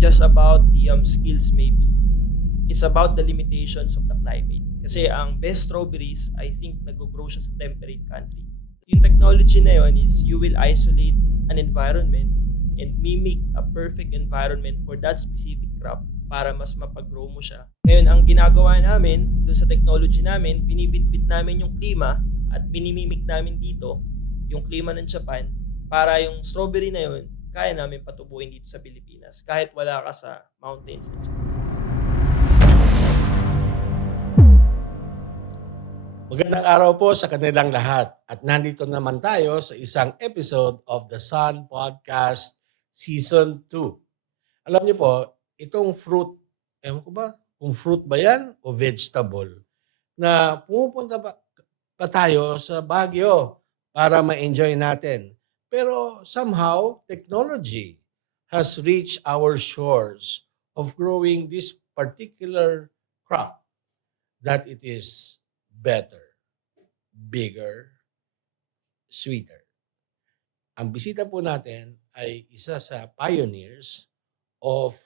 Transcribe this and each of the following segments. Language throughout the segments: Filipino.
just about the skills maybe. It's about the limitations of the climate. Kasi ang best strawberries, I think, nag-grow siya sa temperate country. Yung technology na yun is you will isolate an environment and mimic a perfect environment for that specific crop para mas mapag-grow mo siya. Ngayon, ang ginagawa namin dun sa technology namin, binibitbit namin yung klima at binimimik namin dito yung klima ng Japan para yung strawberry na yun, kaya namin patubuin dito sa Pilipinas kahit wala ka sa mountains ng Japan. Magandang araw po sa kanilang lahat at nandito naman tayo sa isang episode of the Sun Podcast Season 2. Alam niyo po, itong fruit, ewan ko ba kung fruit ba yan o vegetable, na pumupunta pa tayo sa Baguio para ma-enjoy natin. Pero somehow, technology has reached our shores of growing this particular crop that it is better, bigger, sweeter. Ang bisita po natin ay isa sa pioneers of,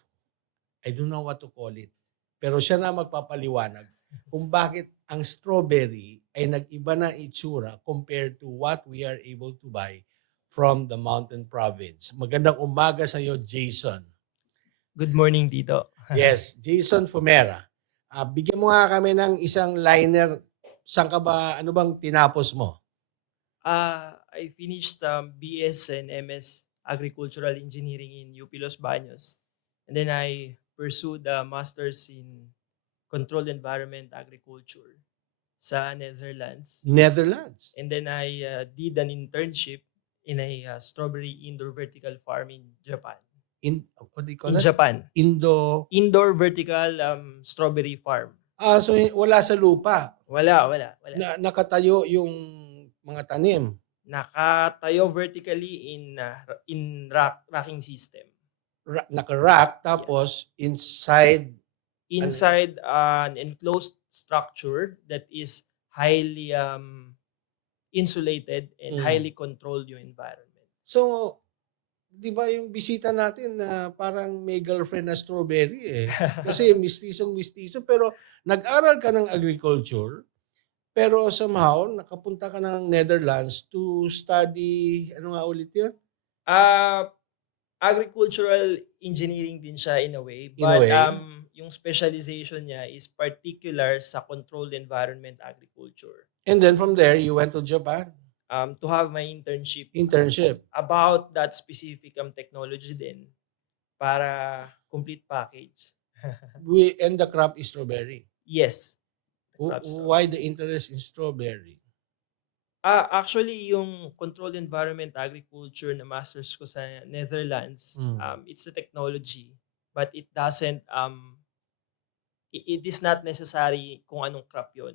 I don't know what to call it, pero siya na magpapaliwanag kung bakit ang strawberry ay nag-iba na itsura compared to what we are able to buy from the mountain province. Magandang umaga sa iyo, Jason. Good morning, Tito. Yes, Jason Fumera. Bigyan mo nga kami ng isang liner. Saan ka ba, ano bang tinapos mo? I finished BS and MS Agricultural Engineering in UP Los Baños. And then I pursued a Master's in Controlled Environment Agriculture sa Netherlands. Netherlands. And then I did an internship in a strawberry indoor vertical farm in Japan. What do you call In it? Japan. Indoor vertical strawberry farm. So wala sa lupa. Wala. Nakatayo yung mga tanim. Nakatayo vertically in racking system. Naka-rack, tapos inside an enclosed structure that is highly insulated and highly controlled yung environment. So, di ba yung bisita natin na parang may girlfriend na strawberry eh. Kasi mistisong-mistiso. Pero nag-aral ka ng agriculture, pero somehow nakapunta ka ng Netherlands to study, ano nga ulit yun? Agricultural engineering din siya in a way. In a But way. yung specialization niya is particular sa controlled environment agriculture. And then from there, you went to Japan. To have my internship about that specific technology din para complete package. And the crop is strawberry. Yes. Why the interest in strawberry? Actually, yung controlled environment agriculture na masters ko sa Netherlands, it's the technology, but it doesn't, it is not necessary kung anong crop yon.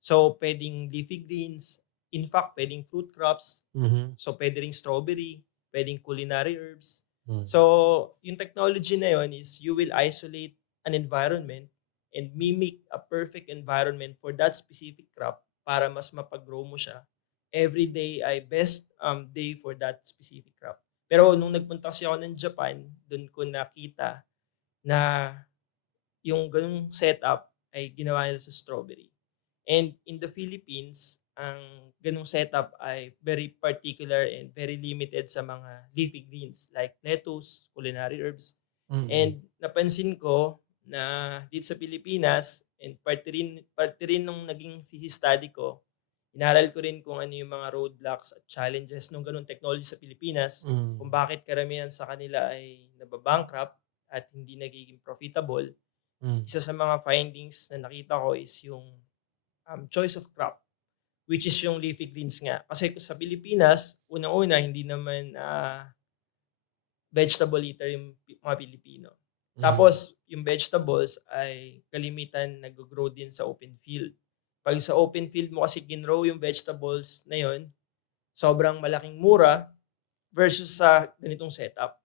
So, pwedeng leafy greens, in fact, pwedeng fruit crops, so pwede ring strawberry, pwedeng culinary herbs. So, yung technology na yon is you will isolate an environment and mimic a perfect environment for that specific crop para mas mapag-grow mo siya. Every day ay best day for that specific crop. Pero nung nagpunta kasi ako ng Japan, doon ko nakita na yung ganung setup ay ginawa nila sa strawberry. And in the Philippines, ang ganung setup ay very particular and very limited sa mga leafy greens like lettuce, culinary herbs. And napansin ko na dito sa Pilipinas, and parte rin nung naging thesis study ko, inaral ko rin kung ano yung mga roadblocks at challenges nung ganung technology sa Pilipinas, kung bakit karamihan sa kanila ay nababankrupt at hindi nagiging profitable. Isa sa mga findings na nakita ko is yung choice of crop, which is yung leafy greens nga. Kasi sa Pilipinas, unang-una, hindi naman vegetable eater yung mga Pilipino. Tapos, yung vegetables ay kalimitan nag-grow din sa open field. Pag sa open field mo kasi ginrow yung vegetables na yon, sobrang malaking mura versus sa ganitong setup.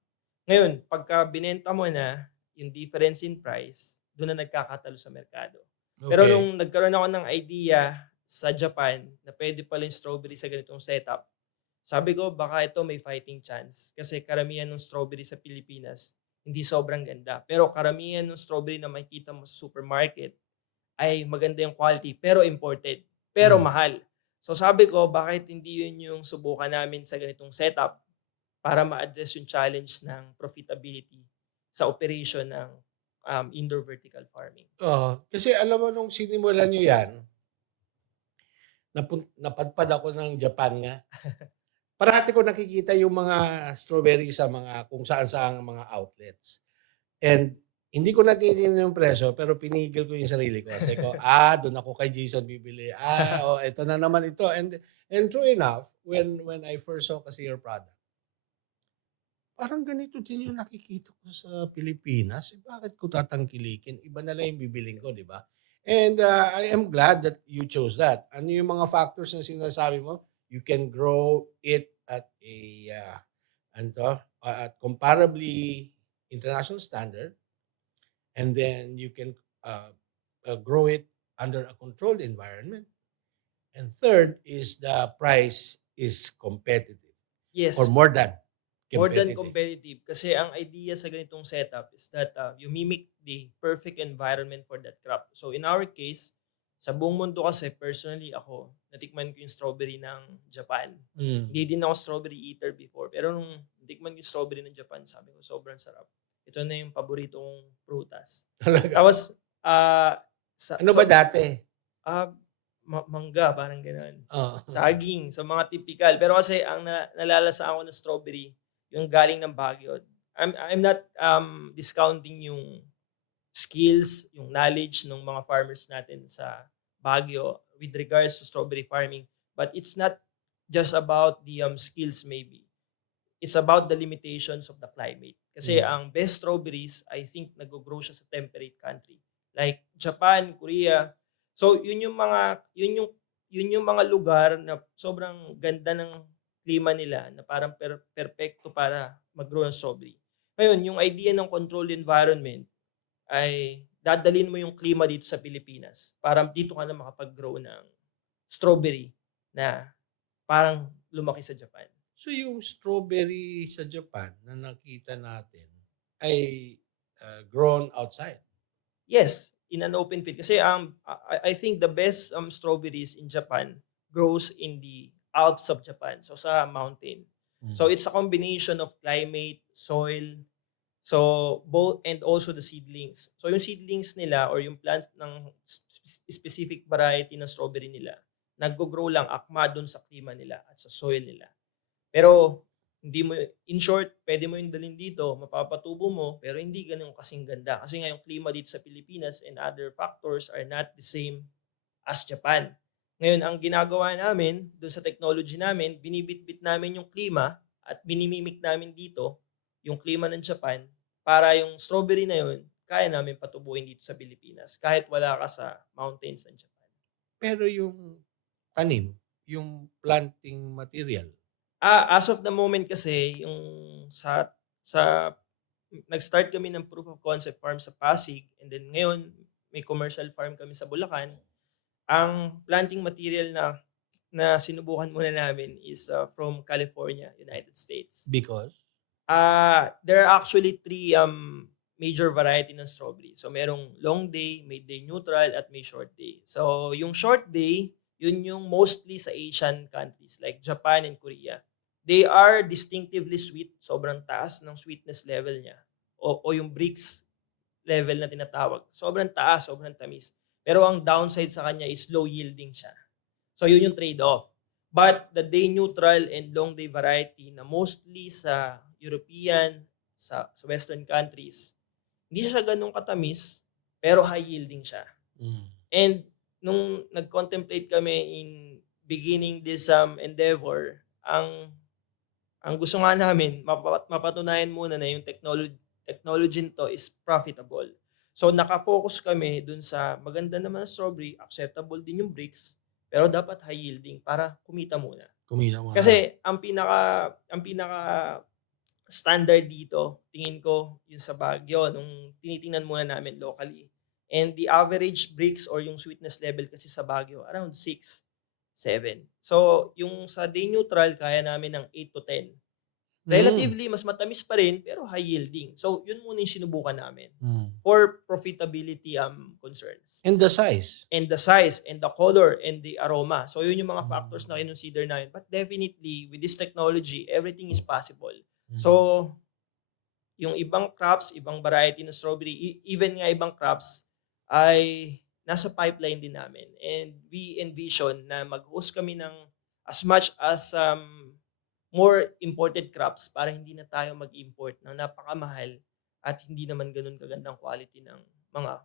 Ngayon, pagka binenta mo na yung difference in price, doon na nagkakatalo sa merkado. Okay. Pero nung nagkaroon ako ng idea sa Japan na pwede pala yung strawberry sa ganitong setup, sabi ko baka ito may fighting chance. Kasi karamihan ng strawberry sa Pilipinas hindi sobrang ganda. Pero karamihan ng strawberry na makikita mo sa supermarket ay maganda yung quality pero imported, pero Hmm. mahal. So sabi ko, bakit hindi yun yung subukan namin sa ganitong setup para ma-address yung challenge ng profitability sa operation ng indoor vertical farming. Oo, kasi alam mo nung sinimulan niyo 'yan, napadpad ako ng Japan nga. Parati ko nakikita yung mga strawberry sa mga kung saan-saang mga outlets. And hindi ko natingnan yung presyo pero pinigil ko yung sarili ko. Sabi ko, do'n ako kay Jason bibili. Eto na naman ito. And true enough, when I first saw kasi your product, parang ganito din yung nakikita ko sa Pilipinas. Bakit ko tatangkilikin? Iba na lang yung bibilhin ko, di ba? And I am glad that you chose that. Ano yung mga factors na sinasabi mo? You can grow it at at comparably international standard, and then you can grow it under a controlled environment. And third is the price is competitive or Yes, more than more than competitive. competitive. Kasi ang idea sa ganitong setup is that you mimic the perfect environment for that crop. So in our case, sa buong mundo kasi, personally ako, natikman ko yung strawberry ng Japan. Mm. Hindi din ako strawberry eater before. Pero nung natikman ko yung strawberry ng Japan, sabi ko, sobrang sarap. Ito na yung paborito kong prutas. Talaga. Tapos, Ano ba dati? ah, mangga, parang gano'n. Oo. Saging, sa mga tipikal. Pero kasi ang nalalasaan ko ng strawberry, yung galing ng Baguio. I'm not discounting yung skills, yung knowledge ng mga farmers natin sa Baguio with regards to strawberry farming. But it's not just about the skills maybe. It's about the limitations of the climate. Kasi Mm. ang best strawberries, I think nag-grow siya sa temperate country. Like Japan, Korea. So yun yung mga lugar na sobrang ganda ng klima nila na parang perpekto para mag-grow ng strawberry. Ngayon, yung idea ng controlled environment ay dadalhin mo yung klima dito sa Pilipinas para dito ka na makapag-grow ng strawberry na parang lumaki sa Japan. So yung strawberry sa Japan na nakita natin ay grown outside. Yes, in an open field. Kasi I think the best strawberries in Japan grows in the Alps of Japan. So sa mountain. So Mm. it's a combination of climate, soil, so both and also the seedlings. So yung seedlings nila or yung plants ng specific variety ng strawberry nila, naggo-grow lang akma dun sa klima nila at sa soil nila. Pero hindi mo in short, puwede mo yung dalhin dito, mapapatubo mo, pero hindi gano'n kasing ganda. Kasi nga yung klima dito sa Pilipinas and other factors are not the same as Japan. Ngayon, ang ginagawa namin do'n sa technology namin, binibitbit namin yung klima at minimimik namin dito yung klima ng Japan para yung strawberry na yun, kaya namin patubuin dito sa Pilipinas kahit wala ka sa mountains ng Japan. Pero yung tanim, yung planting material. As of the moment kasi yung sa nag-start kami ng proof of concept farm sa Pasig and then ngayon may commercial farm kami sa Bulacan. Ang planting material na sinubukan muna namin is from California, United States. Because? There are actually three major variety ng strawberry. So merong long day, mid-day neutral, at may short day. So yung short day, yun yung mostly sa Asian countries like Japan and Korea. They are distinctively sweet, sobrang taas ng sweetness level niya. O yung Brix level na tinatawag. Sobrang taas, sobrang tamis. Pero ang downside sa kanya is low yielding siya. So yun yung trade-off. But the day neutral and long day variety na mostly sa European, sa Western countries, hindi siya ganun katamis, pero high yielding siya. Mm. And nung nag-contemplate kami in beginning this endeavor, ang gusto nga namin mapatunayan muna na yung technology nito is profitable. So naka-focus kami dun sa maganda naman na strawberry, acceptable din yung Brix, pero dapat high yielding para kumita muna. Kumita mo na. Kasi ang pinaka standard dito, tingin ko yung sa Baguio nung tinitingnan muna namin locally. And the average Brix or yung sweetness level kasi sa Baguio around 6, 7. So yung sa day neutral kaya namin ng 8 to 10. Relatively, mas matamis pa rin, pero high yielding. So, yun muna yung sinubukan namin Mm. for profitability concerns. And the size. And the size, and the color, and the aroma. So, yun yung mga factors na Mm. kinonsider namin. But definitely, with this technology, everything is possible. Mm. So, yung ibang crops, ibang variety ng strawberry, even nga ibang crops, ay nasa pipeline din namin. And we envision na mag-host kami ng as much as more imported crops para hindi na tayo mag-import ng napakamahal at hindi naman gano'n kagandang quality ng mga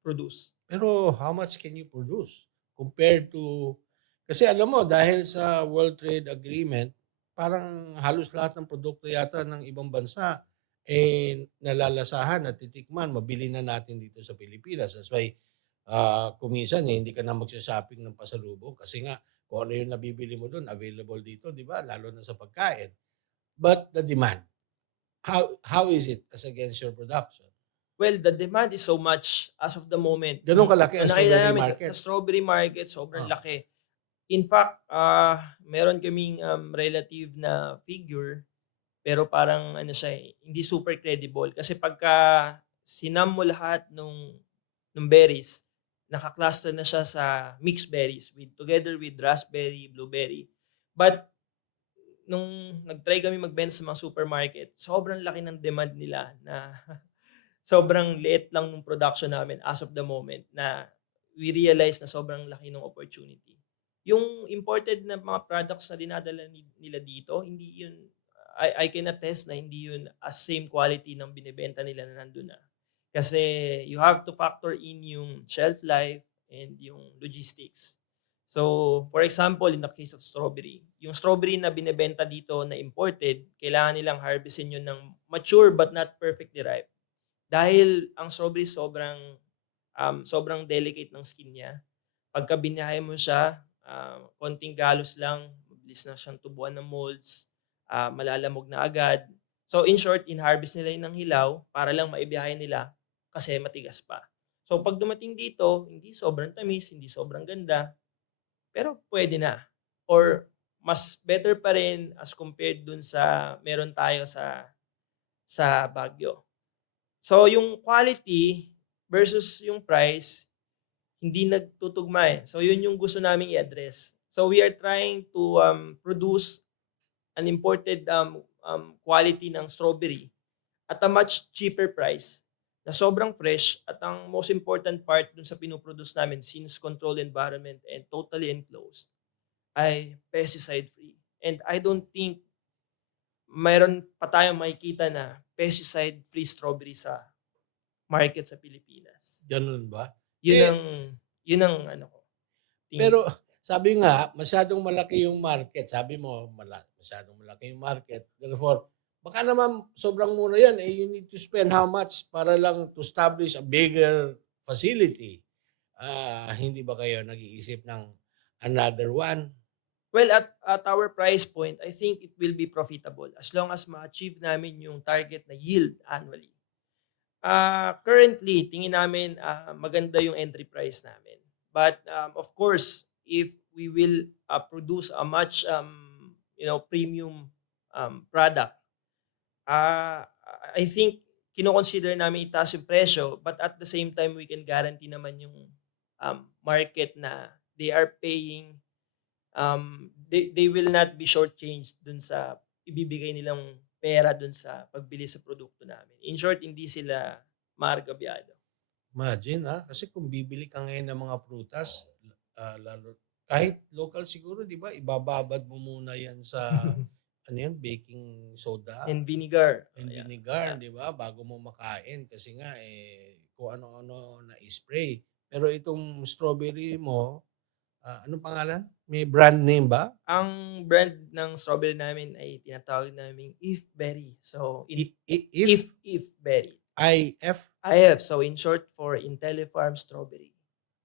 produce. Pero how much can you produce compared to, kasi alam mo, dahil sa World Trade Agreement, parang halos lahat ng produkto yata ng ibang bansa nalalasahan at titikman, mabili na natin dito sa Pilipinas. That's why kung minsan hindi ka na magsha-shopping ng pasalubong kasi nga kung ano yung nabibili mo doon, available dito, di ba? Lalo na sa pagkain. But the demand, how is it as against your production? Well, the demand is so much as of the moment. Ganun kalaki ang Nakita strawberry namin market. sa strawberry market, sobrang Ah. laki. In fact, meron kaming relative na figure, pero parang siya, hindi super credible. Kasi pagka sinam mo lahat nung berries, naka-cluster na siya sa mixed berries together with raspberry, blueberry. But nung nag-try kami magbenta sa mga supermarket, sobrang laki ng demand nila na sobrang liit lang ng production namin as of the moment na we realize na sobrang laki ng opportunity. Yung imported na mga products na dinadala nila dito, hindi yun, I can attest na hindi yun as same quality ng binibenta nila na nandun na. Kasi you have to factor in yung shelf life and yung logistics. So, for example, in the case of strawberry, yung strawberry na binebenta dito na imported, kailangan nilang harvestin yun ng mature but not perfectly ripe. Dahil ang strawberry sobrang delicate ng skin niya. Pagka binahay mo siya, konting galos lang, mabilis na siyang tubuan ng molds, malalamog na agad. So in short, in-harvest nila yun ng hilaw para lang maibiyahe nila kasi matigas pa. So pag dumating dito, hindi sobrang tamis, hindi sobrang ganda, pero pwede na. Or mas better pa rin as compared dun sa meron tayo sa Baguio. So yung quality versus yung price, hindi nagtutugma eh. So yun yung gusto naming i-address. So we are trying to produce an imported quality ng strawberry at a much cheaper price na sobrang fresh, at ang most important part dun sa pinoproduce namin, since controlled environment and totally enclosed, ay pesticide free. And I don't think mayroon pa tayong makikita na pesticide free strawberry sa market sa Pilipinas. Ganun ba? Yun Eh, ang yun ang ko, tingin Pero ko. sabi nga, masyadong malaki yung market. Sabi mo, masyadong malaki yung market. Therefore, baka naman sobrang mura yan. You need to spend how much para lang to establish a bigger facility. Hindi ba kayo nag-iisip ng another one? Well, at our price point, I think it will be profitable as long as ma-achieve namin yung target na yield annually. Currently, tingin namin maganda yung entry price namin. But of course, if we will produce a much premium product, I think kino-consider namin itaas yung presyo, but at the same time we can guarantee naman yung market na they are paying, they will not be shortchanged dun sa ibibigay nilang pera dun sa pagbili sa produkto namin. In short, hindi sila maargabyado. Imagine, kasi kung bibili ka ngayon ng mga prutas, lalo, kahit local siguro, di ba, ibababad mo muna yan sa baking soda And vinegar. and Yeah. vinegar, Yeah. di ba, bago mo makain. Kasi nga, kung ano-ano na spray. Pero itong strawberry mo, anong pangalan? May brand name ba? Ang brand ng strawberry namin ay tinatawag namin If Berry. So, If If Berry. IF, IF, so in short for IntelliFarm Strawberry.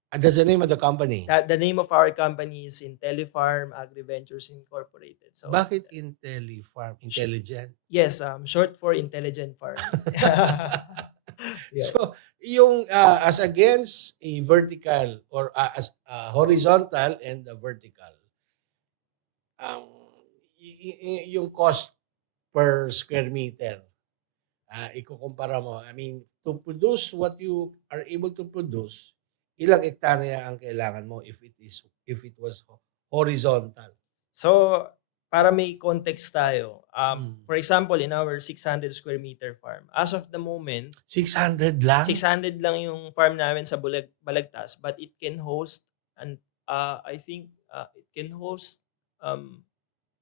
that's the name of the company. The name of our company is IntelliFarm AgriVentures Incorporated. So, Bakit IntelliFarm? Intelligent? yes, short for intelligent farming. Yeah. So, yung as against a vertical or as horizontal and a vertical, yung cost per square meter. Ikukumpara mo. I mean, to produce what you are able to produce, ilang hektarya ang kailangan mo if it was horizontal? So, para may context tayo, Mm. for example, in our 600 square meter farm, as of the moment, 600 lang? 600 lang yung farm namin sa Balagtas, but it can host, and I think it can host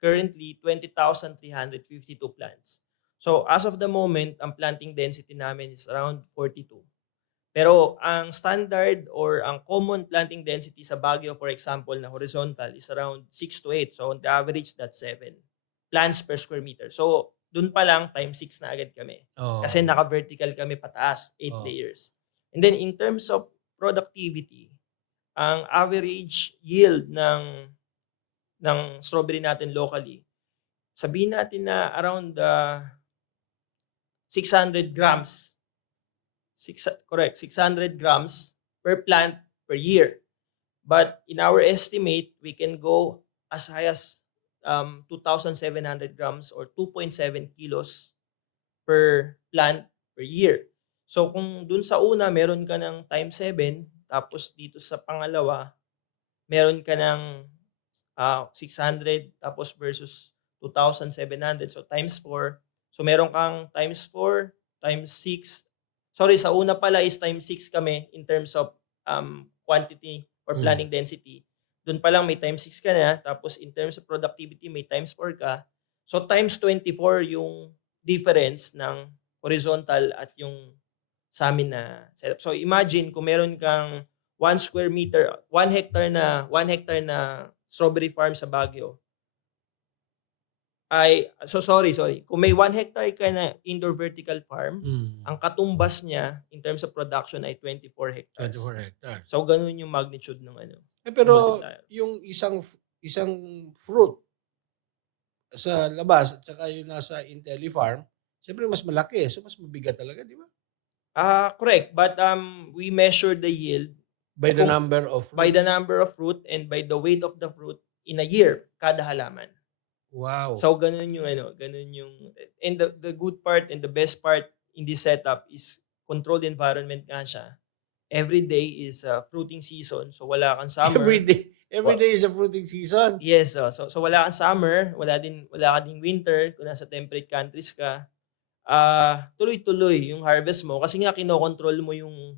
currently 20,352 plants. So, as of the moment, ang planting density namin is around 42. Pero ang standard or ang common planting density sa Baguio, for example, na horizontal is around 6 to 8. So on the average, that's 7 plants per square meter. So dun pa lang, times 6 na agad kami. Kasi Oh. naka-vertical kami pataas, 8 Oh. layers. And then in terms of productivity, ang average yield ng strawberry natin locally, sabihin natin na around 600 grams. Correct, 600 grams per plant per year. But in our estimate, we can go as high as 2,700 grams or 2.7 kilos per plant per year. So kung dun sa una, meron ka ng times 7, tapos dito sa pangalawa, meron ka ng 600 tapos versus 2,700. So times 4. So meron kang times 4, times 6. Sorry, sa una pala is times 6 kami in terms of quantity or planting density. Doon pa lang may times 6 ka na. Tapos in terms of productivity, may times 4 ka. So times 24 yung difference ng horizontal at yung sa amin na setup. So imagine kung meron kang 1 square meter, 1 hectare na strawberry farm sa Baguio. Sorry. Kung may 1 hectare ka na indoor vertical farm, ang katumbas niya in terms of production ay 24 hectares. 24 hectares. So ganun yung magnitude ng Pero multiplier. yung isang fruit sa labas at saka yung nasa IntelliFarm, siyempre mas malaki. So mas mabigat talaga, di ba? Correct. But we measure the yield By the number of fruit. by the number of fruit and by the weight of the fruit in a year, kada halaman. Wow. So ganun yung and the good part and the best part in this setup is controlled environment nga siya. Every day is fruiting season. So wala kang summer. Every day is a fruiting season. Yes, so wala kang summer, wala ka ding winter kung nasa temperate countries ka. Tuloy-tuloy yung harvest mo kasi nga kinokontrol mo yung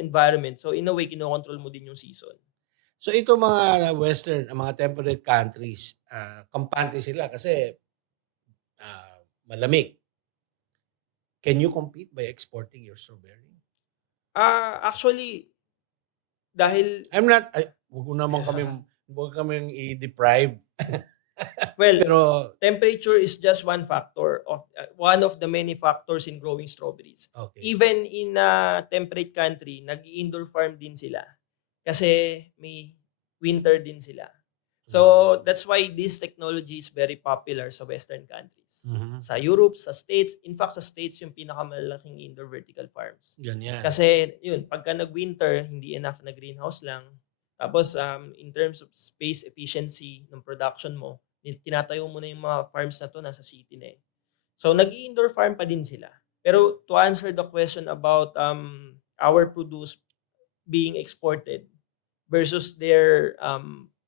environment. So in a way kinokontrol mo din yung season. So ito mga western, mga temperate countries, kampante sila kasi malamig. Can you compete by exporting your strawberry? Actually, dahil wag kaming i-deprive. well, Pero temperature is just one factor of one of the many factors in growing strawberries. okay. Even in a temperate country, nag-indoor farm din sila kasi may winter din sila. So that's why this technology is very popular sa western countries. Sa Europe, sa States, in fact sa States yung pinakamalaking indoor vertical farms. Ganyan. Kasi yun, pagka nag-winter, hindi enough na greenhouse lang. Tapos in terms of space efficiency ng production mo, tinatayo mo na yung mga farms na to nasa city na eh. So nag-indoor farm pa din sila. Pero to answer the question about our produce being exported versus their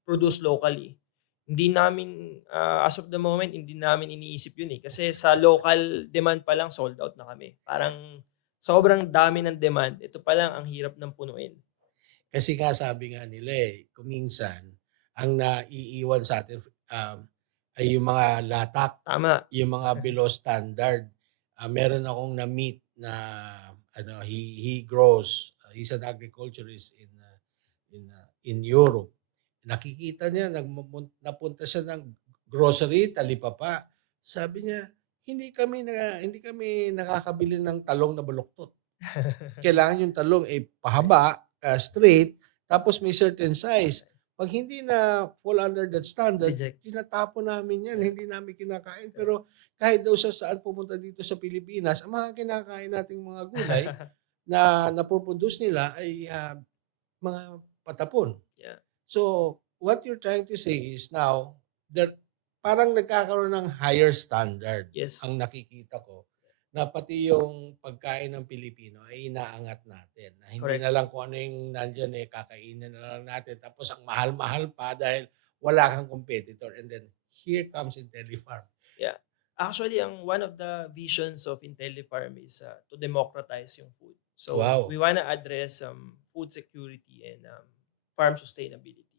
produced locally, hindi namin, as of the moment, hindi namin iniisip yun eh. Kasi sa local demand pa lang, sold out na kami. Parang sobrang dami ng demand. Ito pa lang ang hirap ng punuin. Kasi nga sabi nga nila kuminsan, ang naiiwan sa atin ay yung mga latak. Tama. Yung mga below standard. Meron akong na-meet na he grows, he's an agriculturist in Europe. Nakikita niya, napunta siya ng grocery, talipapa. Sabi niya, hindi kami nakakabili ng talong na baluktot. Kailangan yung talong pahaba, straight, tapos may certain size. Pag hindi na fall under that standard, tinatapon namin yan, hindi namin kinakain. Pero kahit daw sa saan pumunta dito sa Pilipinas, ang mga kinakain nating mga gulay na napoproduce nila ay mga patapon. Yeah. So, what you're trying to say is now, parang nagkakaroon ng higher standard Yes. ang nakikita ko na pati yung pagkain ng Pilipino ay inaangat natin. Na hindi Correct. na lang kung ano yung nandyan kakainin na lang natin. Tapos ang mahal-mahal pa dahil wala kang competitor. And then here comes IntelliFarm. Yeah. Actually, one of the visions of IntelliFarm is to democratize yung food. So Wow. we wanna address food security and farm sustainability.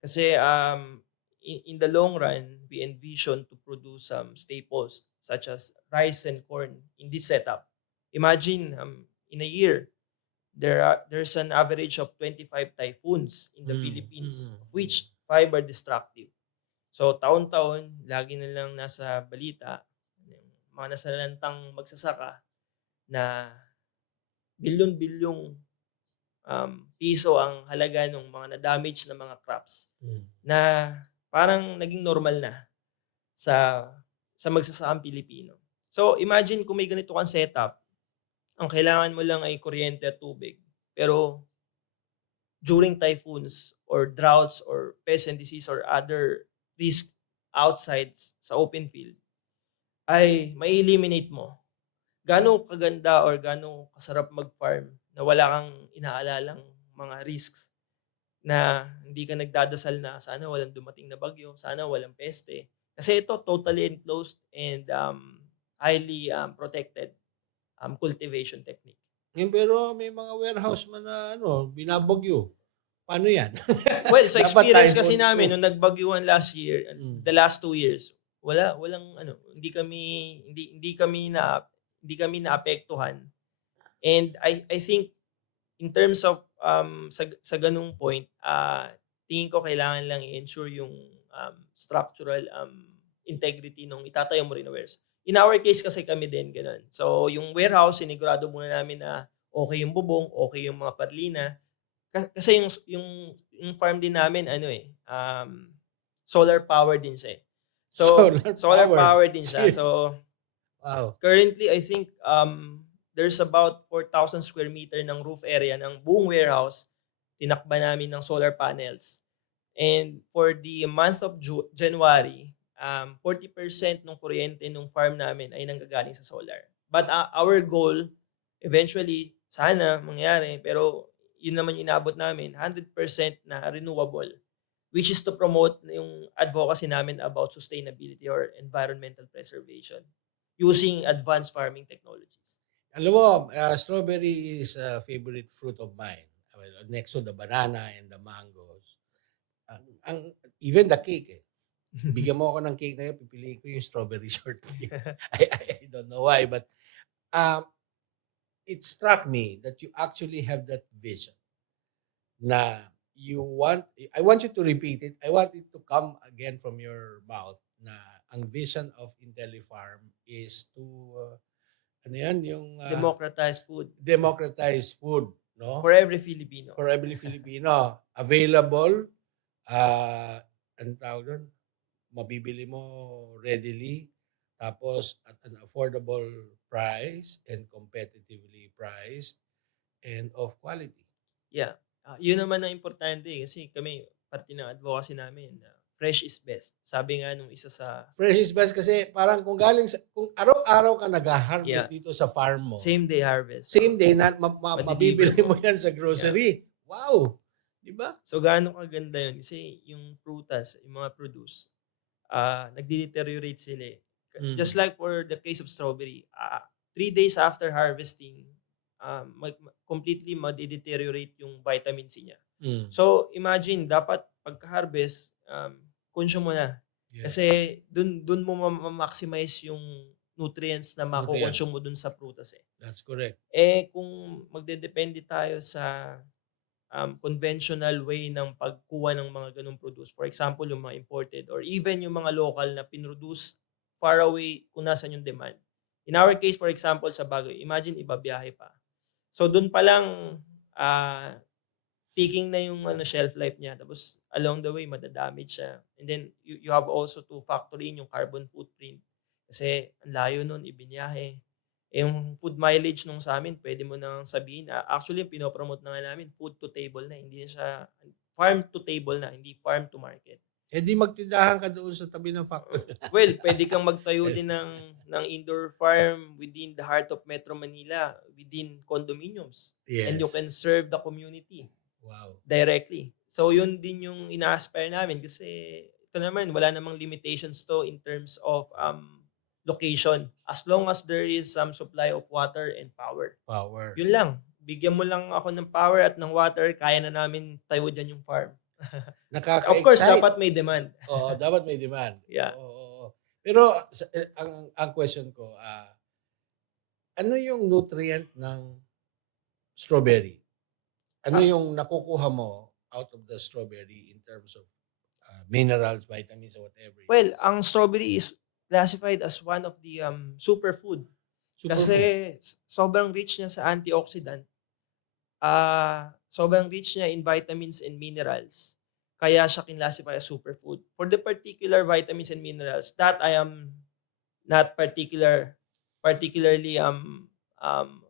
Kasi in the long run, we envision to produce some staples such as rice and corn in this setup. Imagine in a year, there's an average of 25 typhoons in the Philippines, of which 5 are destructive. So taon-taon, lagi na lang nasa balita, yung mga nasalantang magsasaka na bilyon-bilyong piso ang halaga ng mga na-damage na mga crops na parang naging normal na sa magsasakang Pilipino. So imagine kung may ganito kang setup, ang kailangan mo lang ay kuryente at tubig. Pero during typhoons or droughts or pest and disease or other risk outside sa open field, ay mai-eliminate mo. Gaano kaganda or gaano kasarap mag-farm na wala kang inaalalang mga risks, na hindi ka nagdadasal na sana walang dumating na bagyo, sana walang peste. Kasi ito totally enclosed and highly protected cultivation technique. Pero may mga warehouse man na binabagyo. Paano yan? Well, sa Dapat experience kasi typhoon namin proof. nung nagbagyuhan last year, the last 2 years, walang hindi kami naapektuhan. And I think in terms of sa ganung point, tingin ko kailangan lang i-ensure yung structural integrity nung itatayo mo rin na warehouse. In our case kasi kami din gano'n. So yung warehouse, sinigurado muna namin na okay yung bubong, okay yung mga padlina. Kasi yung farm din namin solar power din siya, eh. So solar power din siya. So Wow. currently I think there's about 4,000 square meter ng roof area ng buong warehouse, tinakba namin ng solar panels. And for the month of January, 40% ng kuryente ng farm namin ay nanggagaling sa solar. But our goal, eventually, sana mangyari, pero yun naman yung inabot namin, 100% na renewable, which is to promote yung advocacy namin about sustainability or environmental preservation using advanced farming technologies. Alam mo, strawberry is a favorite fruit of mine. Well, next to the banana and the mangoes. Even the cake, bigyan mo ako ng cake na yun, pipiliin ko yung strawberry shortcake. I don't know why, but it struck me that you actually have that vision na I want you to repeat it. I want it to come again from your mouth na ang vision of IntelliFarm is to yung democratize food, no? For every Filipino. For every Filipino. Available, ang tawag doon, mabibili mo readily, tapos at an affordable price and competitively priced and of quality. Yeah. Yun naman ang importante kasi kami, parte ng advocacy namin na fresh is best. Sabi nga nung isa sa... Fresh is best kasi parang kung araw-araw ka nag-harvest dito sa farm mo. Same day harvest. Same day na mabibili mo yan sa grocery. Yeah. Wow! Diba? So gaano kaganda yun? Kasi yung prutas, yung mga produce, nagde-deteriorate sila. Just like for the case of strawberry, 3 days after harvesting, completely ma-deteriorate yung vitamin C niya. So imagine, dapat pagka-harvest, consume mo na. Yeah. Kasi dun mo ma-maximize yung nutrients na mako-consume mo dun sa prutas. That's correct. Kung magdedepende tayo sa conventional way ng pagkuha ng mga ganung produce, for example, yung mga imported or even yung mga local na pinroduce far away kung nasan yung demand. In our case, for example, sa Baguio, imagine ibabiyahe pa. So doon pa lang peaking na yung shelf life niya. Tapos along the way, madadamage siya. And then you have also to factor in yung carbon footprint. Kasi ang layo nun, ibinyahe. Yung food mileage nung sa amin, pwede mo nang sabihin. Actually, pinopromote na nga namin, food to table na. Hindi na siya, farm to table na, hindi farm to market. Eh di magtindahan ka doon sa tabi ng factory. Well, pwede kang magtayo din ng indoor farm within the heart of Metro Manila, within condominiums. And you can Yes. serve the community Wow. directly. So yun din yung ina-aspire namin kasi ito naman wala namang limitations to in terms of location. As long as there is some supply of water and power. Power. Yun lang. Bigyan mo lang ako ng power at ng water, kaya na namin tayo dyan yung farm. Of course, Nakaka-excite. dapat may demand. Oo, dapat may demand. Yeah. Oo. Pero ang question ko, ano yung nutrient ng strawberry? Ano Ah, yung nakukuha mo out of the strawberry in terms of minerals, vitamins, or whatever it well, is? ang strawberry is classified as one of the superfood Superfood. kasi sobrang rich niya sa antioxidant. Sobrang rich niya in vitamins and minerals. Kaya siya classify as superfood. For the particular vitamins and minerals, that I am not particularly um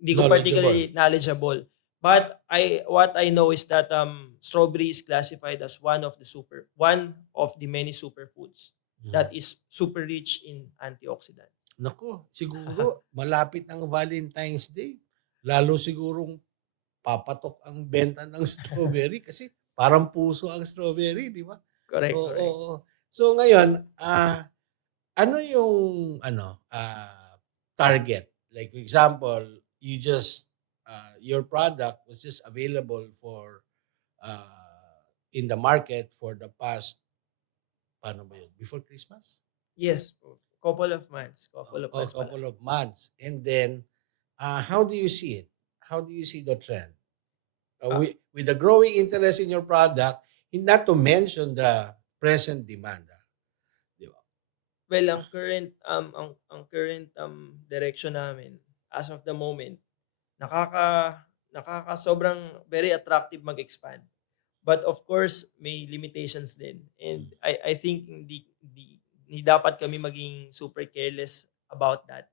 hindi ko Knowledgeable. particularly knowledgeable. But what I know is that strawberry is classified as one of the many superfoods that Mm. is super rich in antioxidants. Naku, siguro malapit ang Valentine's Day. Lalo sigurong papatok ang benta ng strawberry kasi parang puso ang strawberry, di ba? Correct, Oo, correct. oo. So ngayon, ano yung target? Like for example, you just your product was just available for in the market for the past paano ba yun? Before Christmas? Yes, couple of months, couple of A months pa lang. couple of months. And then how do you see it? How do you see the trend? Ah, With the growing interest in your product, not to mention the present demand. Di ba? well, ang current direction namin as of the moment, nakaka sobrang very attractive mag-expand. But of course, may limitations din. And Mm. I think hindi dapat kami maging super careless about that.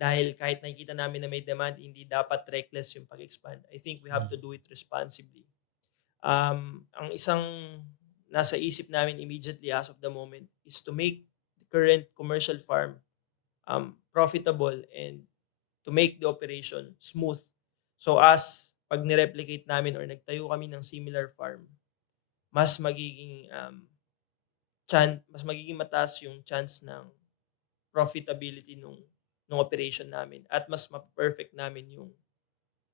Dahil kahit nakikita namin na may demand, hindi dapat reckless yung pag-expand. I think we have Mm. to do it responsibly. Ang isang nasa isip namin immediately as of the moment is to make the current commercial farm profitable and to make the operation smooth. So as pag nireplicate namin or nagtayo kami ng similar farm, mas magiging mas magiging mataas yung chance ng profitability nung operation namin at mas ma-perfect namin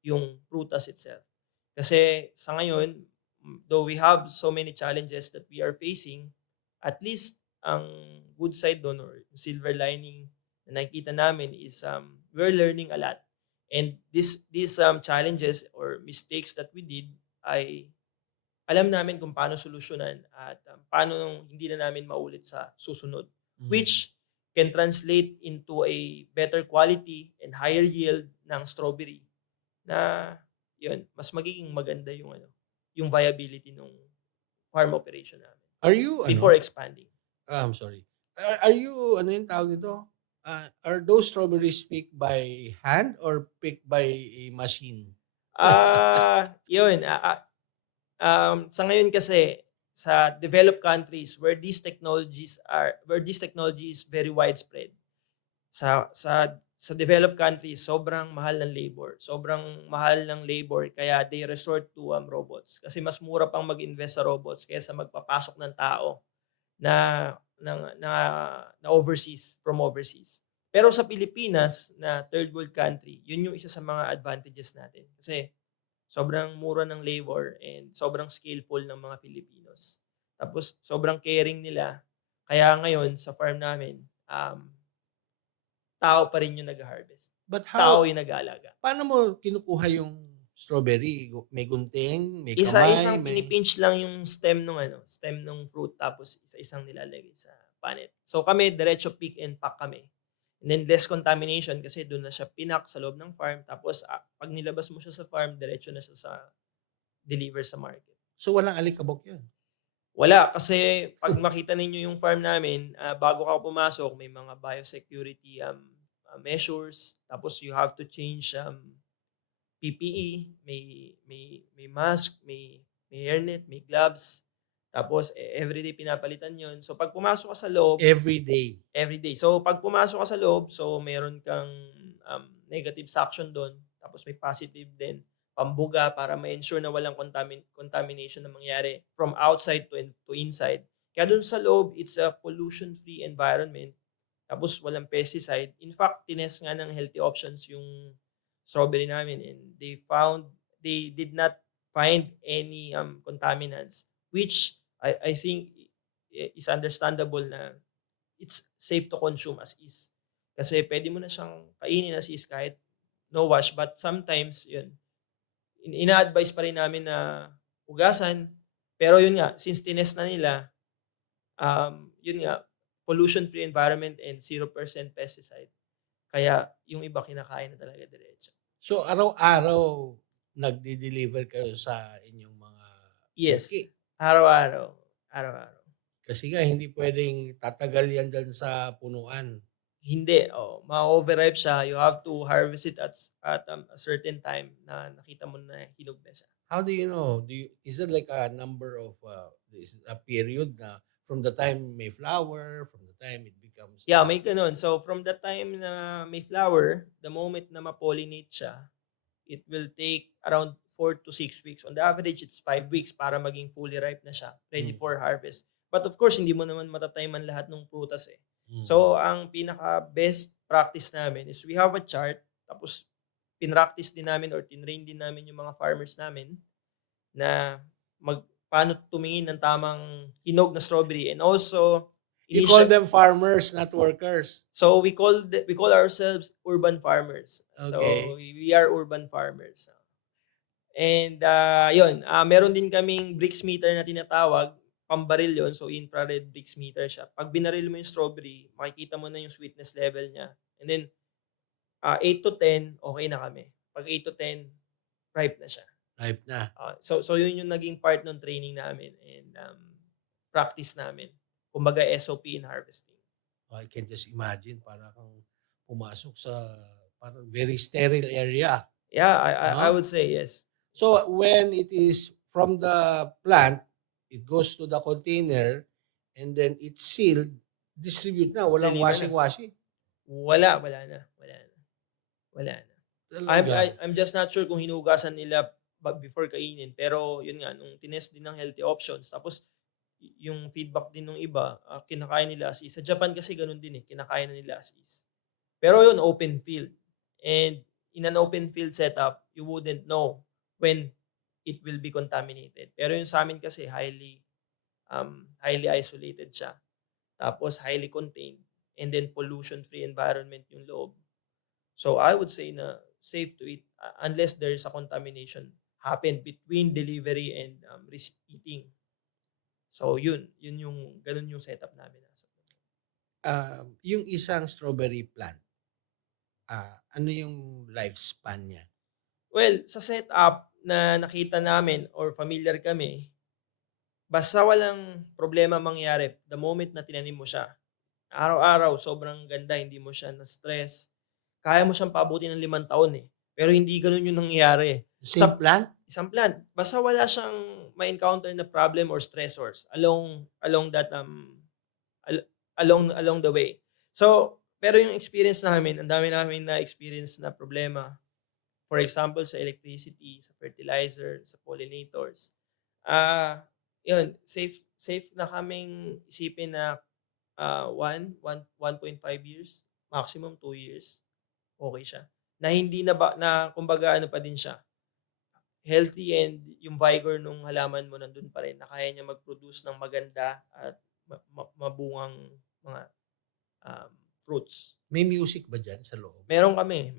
yung prutas itself. Kasi sa ngayon, though we have so many challenges that we are facing, at least ang good side doon or silver lining na nakikita namin is we're learning a lot. And these challenges or mistakes that we did ay alam namin kung paano solusyonan at paano hindi na namin maulit sa susunod. Mm. Which can translate into a better quality and higher yield ng strawberry na yun, mas magiging maganda yung viability ng farm operation namin Are you before ano? expanding. I'm sorry. Are you ano yung tawag nito? Are those strawberries picked by hand or picked by a machine? Yun, sa ngayon kasi sa developed countries where these technology is very widespread. Sa developed countries sobrang mahal ng labor. Sobrang mahal ng labor kaya they resort to robots. Kasi mas mura pang mag-invest sa robots kaysa magpapasok ng tao na na overseas, from overseas. Pero sa Pilipinas na third world country, yun yung isa sa mga advantages natin. Kasi sobrang mura ng labor and sobrang skillful ng mga Filipinos. Tapos sobrang caring nila. Kaya ngayon sa farm namin, tao pa rin yung nag-harvest. But Tao how yung nag-aalaga. paano mo kinukuha yung strawberry? May gunting, may kamay, Isa-isang may pinipinch lang yung stem nung fruit tapos isa-isang nilalagay sa panet. So kami diretso pick and pack kami. And then less contamination kasi doon na siya pinak sa loob ng farm tapos pag nilabas mo siya sa farm, diretso na siya sa deliver sa market. so walang alikabok yun? Wala kasi pag makita ninyo yung farm namin, bago ka pumasok may mga biosecurity measures tapos you have to change PPE, may mask, may hairnet, may gloves. Tapos everyday pinapalitan 'yon. So pag pumasok ka sa loob, Every day. everyday. So pag pumasok ka sa loob, so meron kang negative suction do'n, tapos may positive din, pambuga para ma-ensure na walang contamination na mangyari from outside to inside. Kaya do'n sa loob, it's a pollution-free environment. Tapos walang pesticide. In fact, tinest nga ng Healthy Options yung strawberry namin, and they did not find any contaminants, which I think is understandable na it's safe to consume as is. Kasi pwede mo na siyang kainin as is kahit no wash, but sometimes yun, ina-advise pa rin namin na hugasan. Pero yun nga, since tinest na nila, yun nga, pollution-free environment and 0% pesticide. Kaya yung iba kinakain na talaga diretso. So, araw-araw nagde-deliver kayo sa inyong mga Yes, suki? araw-araw, araw-araw. Kasi nga hindi puwedeng tatagal yan diyan sa punuan. Hindi, oo, ma-o-overripe siya. You have to harvest it at a certain time na nakita mo na hinog na siya. How do you know? Is there like a number of, is a period na from the time may flower, from the time it becomes Yeah, may gano'n. So, from the time na may flower, the moment na ma-pollinate siya, it will take around 4 to 6 weeks. On the average, it's 5 weeks para maging fully ripe na siya, ready Mm. for harvest. But of course, hindi mo naman matatayman lahat ng prutas eh. Mm. So, ang pinaka-best practice namin is we have a chart, tapos pinractice din namin or tinrain din namin yung mga farmers namin na paano tumingin ng tamang hinog na strawberry, and also You call them farmers, not workers. so we call ourselves urban farmers. So Okay. we are urban farmers. And yun, meron din kaming bricks meter na tinatawag, pambaril yun, so infrared bricks meter siya. Pag binaril mo yung strawberry, makikita mo na yung sweetness level niya. And then 8 to 10, okay na kami. Pag 8 to 10, ripe na siya. Ripe na. So yun yung naging part ng training namin and practice namin. Kumbaga SOP in harvesting. I can just imagine para kang pumasok sa parang very sterile area. Yeah, I No? would say yes. So when it is from the plant, it goes to the container and then it's sealed, distribute na, walang Deliver na. washing. Wala na. Talaga. I'm just not sure kung hinugasan nila before kainin, pero yun nga, nung tinest din ng Healthy Options, tapos yung feedback din ng iba, kinakain nila as is. Sa Japan kasi ganun din eh, kinakain na nila as is. Pero yun, open field. And in an open field setup, you wouldn't know when it will be contaminated. Pero yung sa amin kasi highly isolated siya. Tapos highly contained. And then pollution-free environment yung loob. So I would say na safe to eat unless there is a contamination happen between delivery and eating. So yun yung ganun yung setup namin. Yung isang strawberry plant, ano yung lifespan niya? Well, sa setup na nakita namin or familiar kami, basta walang problema mangyari the moment na tinanim mo siya. Araw-araw, sobrang ganda, hindi mo siya na-stress. Kaya mo siyang paabutin ng 5 taon eh. Pero hindi ganun yung nangyayari. Same plant? Isang plant. Basta wala siyang ma-encounter na problem or stressors along that along the way. So, pero yung experience namin, ang dami namin na experience na problema. For example, sa electricity, sa fertilizer, sa pollinators. Yun, safe na kaming isipin na 1.5 years, maximum 2 years. Okay siya. Na hindi na kumbaga ano pa din siya. Healthy, and yung vigor nung halaman mo nandun pa rin, na kaya niya mag-produce ng maganda at mabungang mga fruits. May music ba dyan sa loob? Meron kami.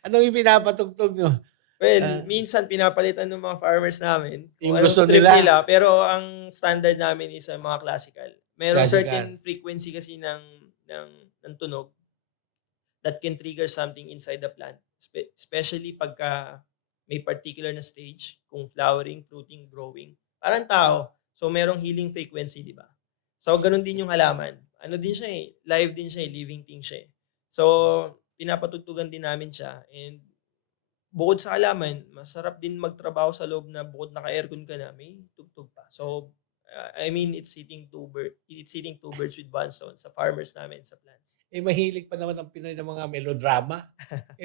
Anong ipinapatugtog nyo? Well, minsan pinapalitan ng mga farmers namin Yung anong gusto trip nila. pero ang standard namin is mga classical. Meron certain frequency kasi ng tunog that can trigger something inside the plant. Especially pagka may particular na stage, kung flowering, fruiting, growing. Parang tao. So, merong healing frequency, di ba? So, ganun din yung halaman. Ano din siya eh, live din siya eh, living thing siya eh. So, pinapatugtugan din namin siya, and bukod sa halaman, masarap din magtrabaho sa loob na bukod naka-aircon ka na, may tugtog pa. So, I mean, it's hitting two birds with one stone sa farmers namin sa plants. Mahilig pa naman ang Pinoy ng mga melodrama.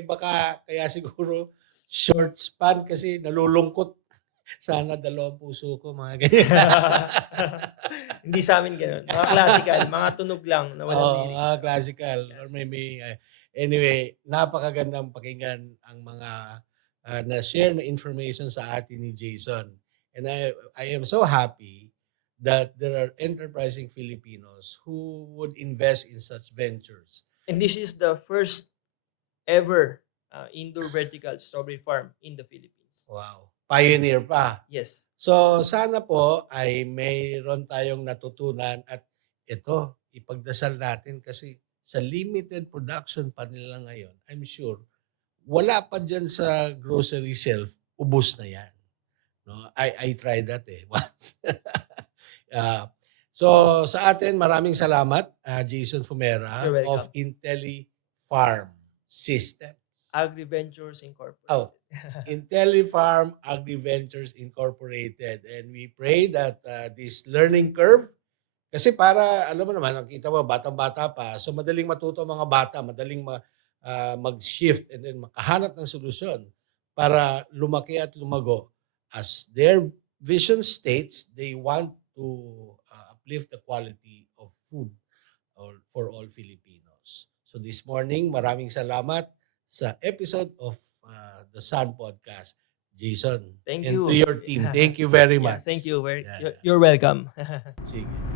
Baka kaya siguro short span kasi nalulungkot. Sana dalawang puso ko, mga ganyan. Hindi sa amin gano'n. Mga classical, mga tunog lang na walang Oo, lyrics. classical. Or anyway, napakagandang pakinggan ang mga na-share na information sa atin ni Jason. And I am so happy that there are enterprising Filipinos who would invest in such ventures. And this is the first ever indoor vertical strawberry farm in the Philippines. Wow. Pioneer pa. Yes. So, sana po ay mayroon tayong natutunan at ito, ipagdasal natin kasi sa limited production pa nila ngayon, I'm sure, wala pa dyan sa grocery shelf, ubos na yan. No? I tried that once. So, sa atin, maraming salamat, Jason Fumera You're welcome. of IntelliFarm System. AgriVentures Incorporated. Oh, IntelliFarm AgriVentures Incorporated. And we pray that this learning curve, kasi para, alam mo naman, nakita mo, batang-bata pa, so madaling matuto ang mga bata, madaling mag-shift and then makahanap ng solusyon para lumaki at lumago. As their vision states, they want to uplift the quality of food for all Filipinos. So this morning, maraming salamat sa episode of the Sun Podcast. Jason, Thank and you. to your team, thank you very Yeah, much. thank you. Yeah. You're welcome. Sige.